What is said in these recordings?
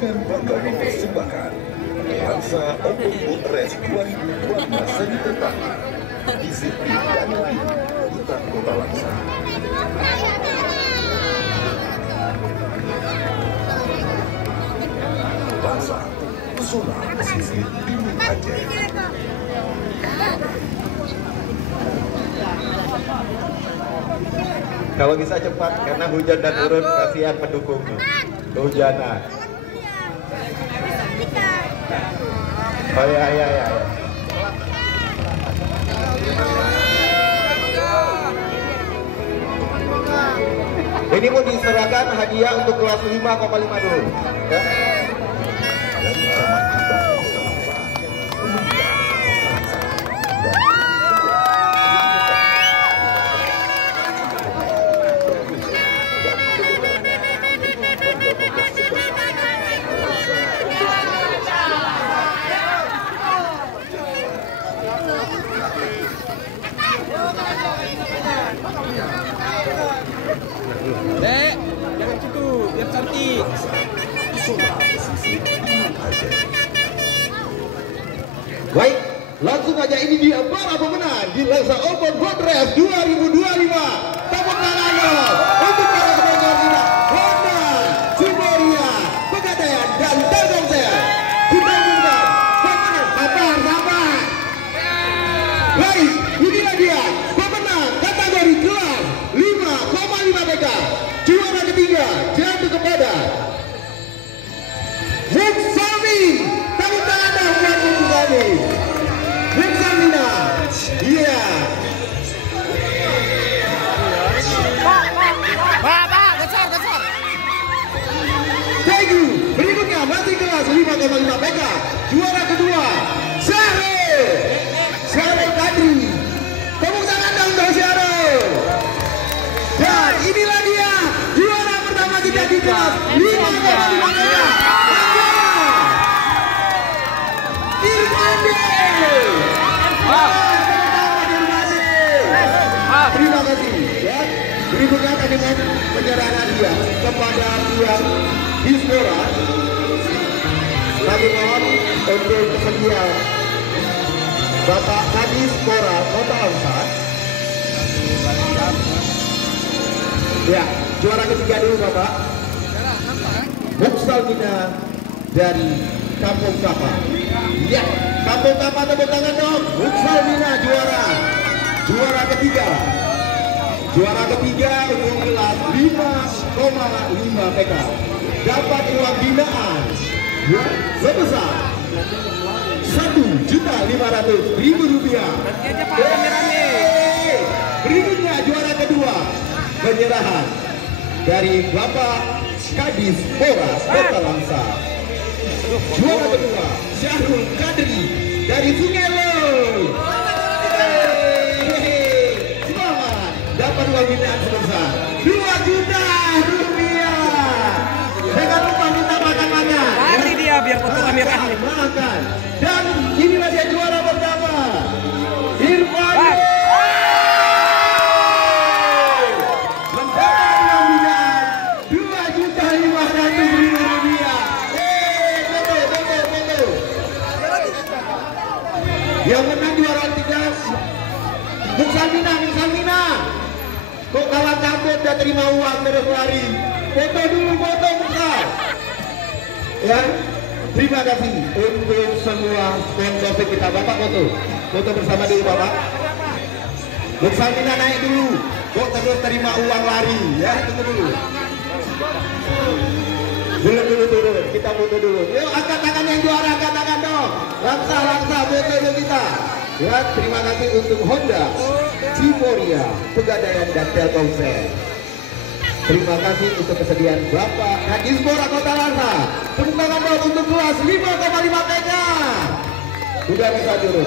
dengan bangga mempersembahkan Lansa Open Boat Race 2012 seri pertama di sirkuit Danau Hutan Kota Langsa. Langsa, pesona pesisir Timur Aceh. Kalau bisa cepat karena hujan dan turun, kasihan pendukungnya. Kehujanan. Oh ya. Ini mau diserahkan hadiah untuk kelas 5,5 dulu. Ya. Dek, jangan gitu, biar cantik. Baik, langsung aja ini dia para pemenang di Lansa Open Boat Race 2025. Tepuk tangan dong untuk para sponsor kita, Honda, Ciboria, Pegadaian dan Telkomsel. Kita umumkan pemenang, sabar. Baik, inilah dia pemenang kategori kelas 5,5 PK. Juara ketiga jatuh kepada Muksami. Tepuk tangan dong buat Muksami. Muksamina. Iya. Pak, geser. Thank you. Berikutnya masih kelas 5,5 PK. Juara kedua Syarul Kadri. Tepuk tangan dong untuk Syarul. Dan inilah dia juara pertama kita di kelas 5,5 PK. Terima kasih. Ya. Berikutnya kami menyerahkan hadiah kepada pihak Dispora. Kami mohon untuk kesediaan Bapak Dispora Kota Langsa. Ya, juara ketiga dulu Bapak. Muksamina dari Kampung Kapa. Ya, Kampung Kapa tepuk tangan dong. Muksamina juara ketiga. Juara ketiga untuk kelas 5,5 PK. Dapat uang binaan sebesar Rp1.500.000. Berikutnya juara kedua penyerahan dari Bapak Kadis Pora Kota Langsa. Juara kedua Syarul Kadri dari Sungai Lo. Selamat dapat uang binaan sebesar Rp2 juta. Jangan lupa minta makan-makan. Mari dia biar foto kameranya. Makan. Dan inilah dia juara pertama. Irfan. Yang menang juara tiga Muksamina. Kok kalah cabut dan terima uang terus lari. Foto dulu Muksa. Ya, terima kasih untuk semua sponsor kita. Bapak foto bersama dulu Bapak. Muksamina naik dulu. Kok terus terima uang lari. Ya, tunggu dulu. Dulu, kita foto dulu. Yuk, angkat tangan yang juara, angkat tangan dong. Langsa, foto dulu kita. Ya, terima kasih untuk Honda, Ciboria, Pegadaian dan Telkomsel. Terima kasih untuk kesediaan Bapak Dispora Kota Langsa. Tepuk tangan dong untuk kelas 5,5 PK. Sudah bisa turun.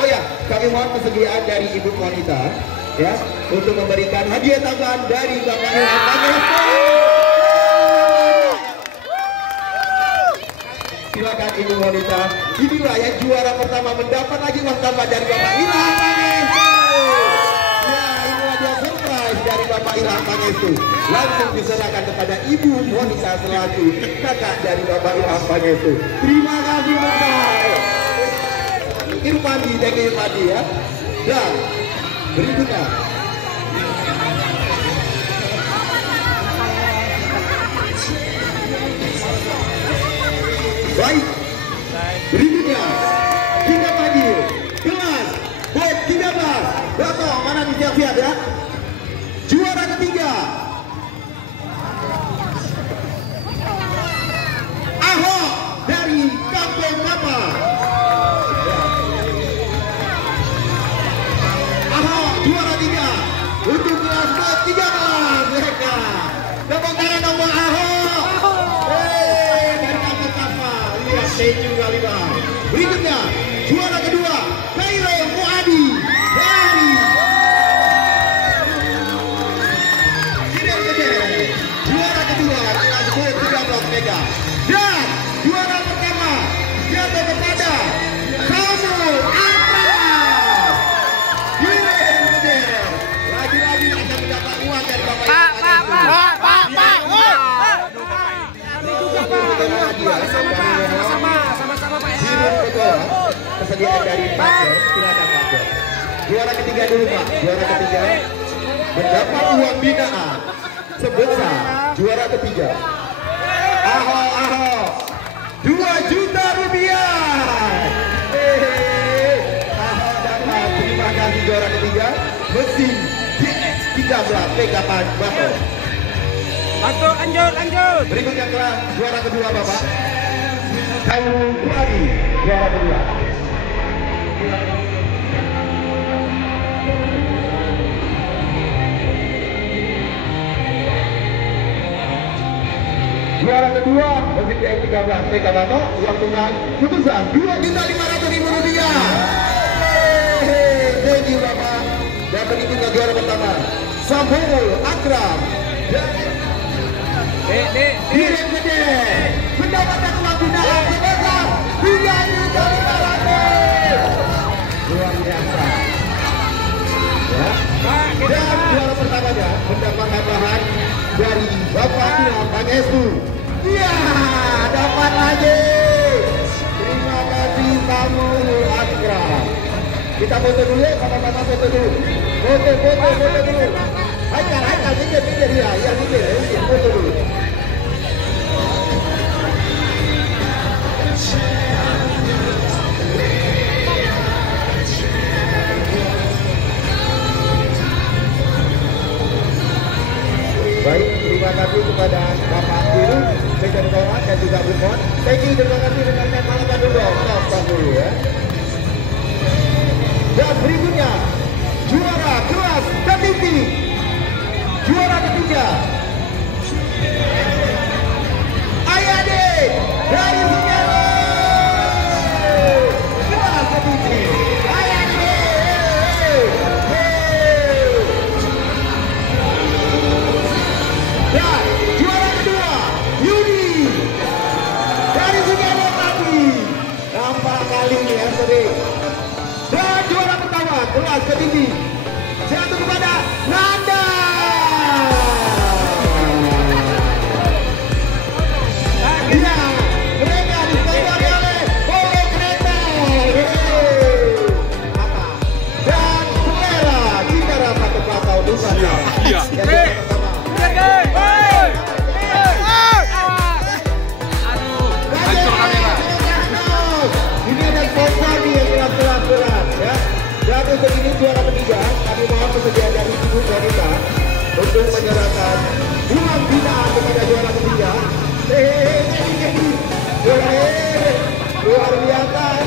Oh ya, kami mohon kesediaan dari Ibu Wanita ya untuk memberikan hadiah tambahan dari Bapak Ilham. Silakan Ibu Wanita. Inilah yang juara pertama mendapat lagi uang tambah dari Bapak Ilham. Ya, ini ada surprise dari Bapak Ilham Pangestu langsung diserahkan kepada Ibu Monica selaku kakak dari Bapak Ilham Pangestu. Terima kasih Bapak Irfandi, Deki Irfandi ya. Dan berikutnya baik, berikutnya kita panggil kelas BOT 13 Bapak mana nih siap-siap ya. Juara ketiga Ahok dari Kampung Kapal. Ahok juara 3 untuk kelas BOT 13 mereka. Tepuk tangan nomor Ahok. Dari Kampung Kapal. Lihat tenju kali bang. Berikutnya juara kedua Kairo Muadi dari juara kedua kelas BOT 13 Mega. Dan juara pertama jatuh kepada Samuel Akram. Lagi-lagi akan mendapat uang dari Bapak Sama-sama Pak. Kesediaan dari Pak Bor, silakan Pak Bor. Juara ketiga dulu Pak. Juara ketiga mendapat uang binaan sebesar juara ketiga Ahok 2 juta rupiah. Ahok dapat, terima kasih juara ketiga mesin GX13 PK Bato. Lanjut. Berikutnya kelas juara kedua Bapak Kamu Buadi juara kedua. Juara kedua mesin GX13 PK Bato, uang tunai sebesar 2.500.000 rupiah. Thank you Bapak. Dan berikutnya juara pertama Samuel Akram Direm Gede mendapatkan uang binaan sebesar 3.500.000. Luar biasa ya. Dan juara pertamanya mendapatkan bahan dari Bapak Ilham Pangestu. Iya, dapat lagi. Terima kasih Samuel Akram. Kita foto dulu, sama-sama foto dulu. Foto dulu. Haikal, pinggir ya, pinggir, foto dulu. Baik, terima kasih kepada Bapak Guru, Sekretaris dan juga Bu Mon. Thank you, terima kasih rekan-rekan malaman dulu, stop dulu ya. Dan berikutnya juara kelas tertinggi, juara ketiga Ayade dari Singaro. Kelas tertinggi Ayade. Dan juara kedua Yudi dari Singaro tadi. Nampak kali ini ya sering. Dan juara pertama kelas tertinggi jatuh kepada Nanda. Iya, mereka disponsori oleh Polo Kereta. Dan Selera Citara Satu Patau Nusantara. Iya. Hancur kamera. Ini ada sponsor nih yang kelas ya. Dan untuk ini juara ketiga, kami mohon kesediaan dari Ibu Monica untuk menyerahkan uang binaan kepada juara ketiga. Luar biasa.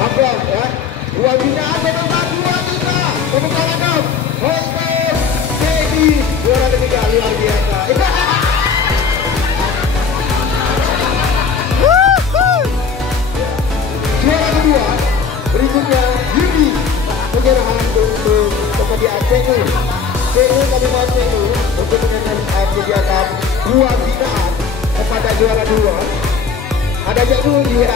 Aplaus ya. Uang binaan sebesar 2 juta. Tepuk tangan dong. Untuk Teddy juara ketiga, luar biasa. Juara kedua berikutnya Yudi penyerahan untuk kepada CU Kabupaten CU untuk menyediakan uang binaan kepada juara dua. Ada CU ya.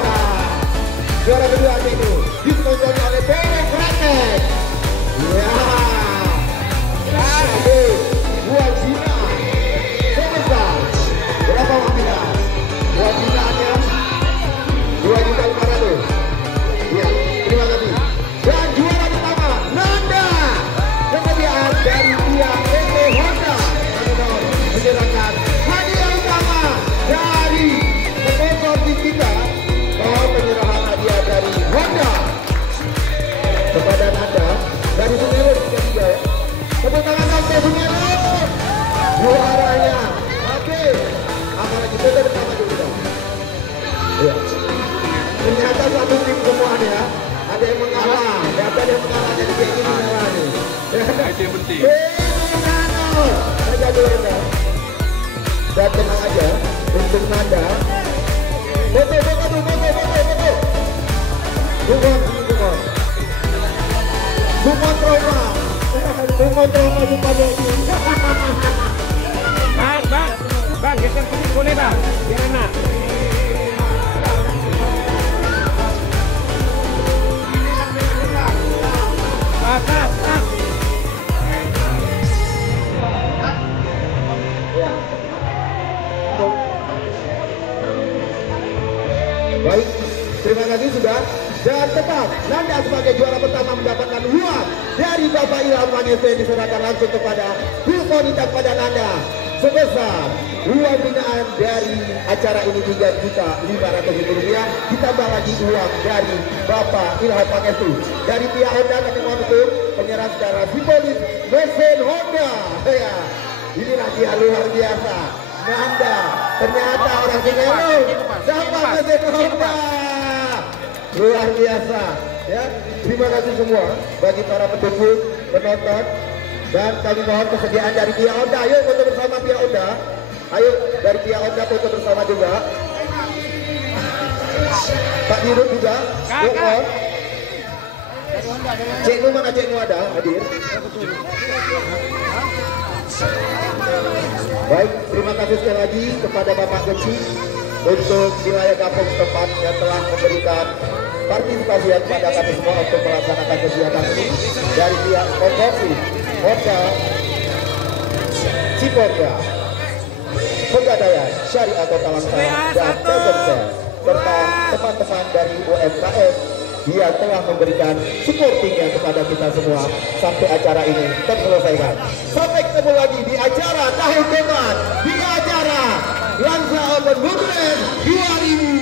Juara kedua CU disponsori oleh BN Kretek. Ya. tepuk tangan dong Semuanya. Juaranya. Oke. Apalagi kita bersama juga. Ya. Ternyata satu tim semua nih ya. Ada yang mengalah, ada yang mengalah jadi kayak gini mengalah nih. Itu yang penting. Saja dulu ya. Dan tenang aja untuk Nanda. Foto. Bungon trauma rupanya ini. Bang, geser sedikit boleh bang, biar enak. Baik, terima kasih sudah. Dan tetap Nanda sebagai juara pertama mendapatkan uang dari Bapak Ilham Mangese diserahkan langsung kepada Bu Monita kepada Nanda sebesar uang binaan dari acara ini Rp3.500.000 ditambah lagi uang dari Bapak Ilham Mangese. Dari pihak Honda kami mohon untuk penyerahan secara simbolis mesin Honda. Ya, inilah dia luar biasa. Nanda ternyata orang Sinelo dapat mesin Honda. Luar biasa ya. Terima kasih semua bagi para pendukung, penonton, dan kami mohon kesediaan dari pihak Honda. Ayo foto bersama pihak Honda. Ayo dari pihak Honda foto bersama juga. Pak Dirut juga. Kakak. Cik Nu mana Cik Nu ada hadir. Baik, terima kasih sekali lagi kepada Bapak Kecil untuk wilayah kampung setempat yang telah memberikan partisipasi kepada kami semua untuk melaksanakan kegiatan ini dari pihak konsorsi Honda Ciporia, Pegadaian Syariah Kota Langsa dan Telkomsel serta teman-teman dari UMKM yang telah memberikan supportingnya kepada kita semua sampai acara ini terselesaikan. Sampai ketemu lagi di acara Tahu Komat, di acara Langsa Open Book Race 2000.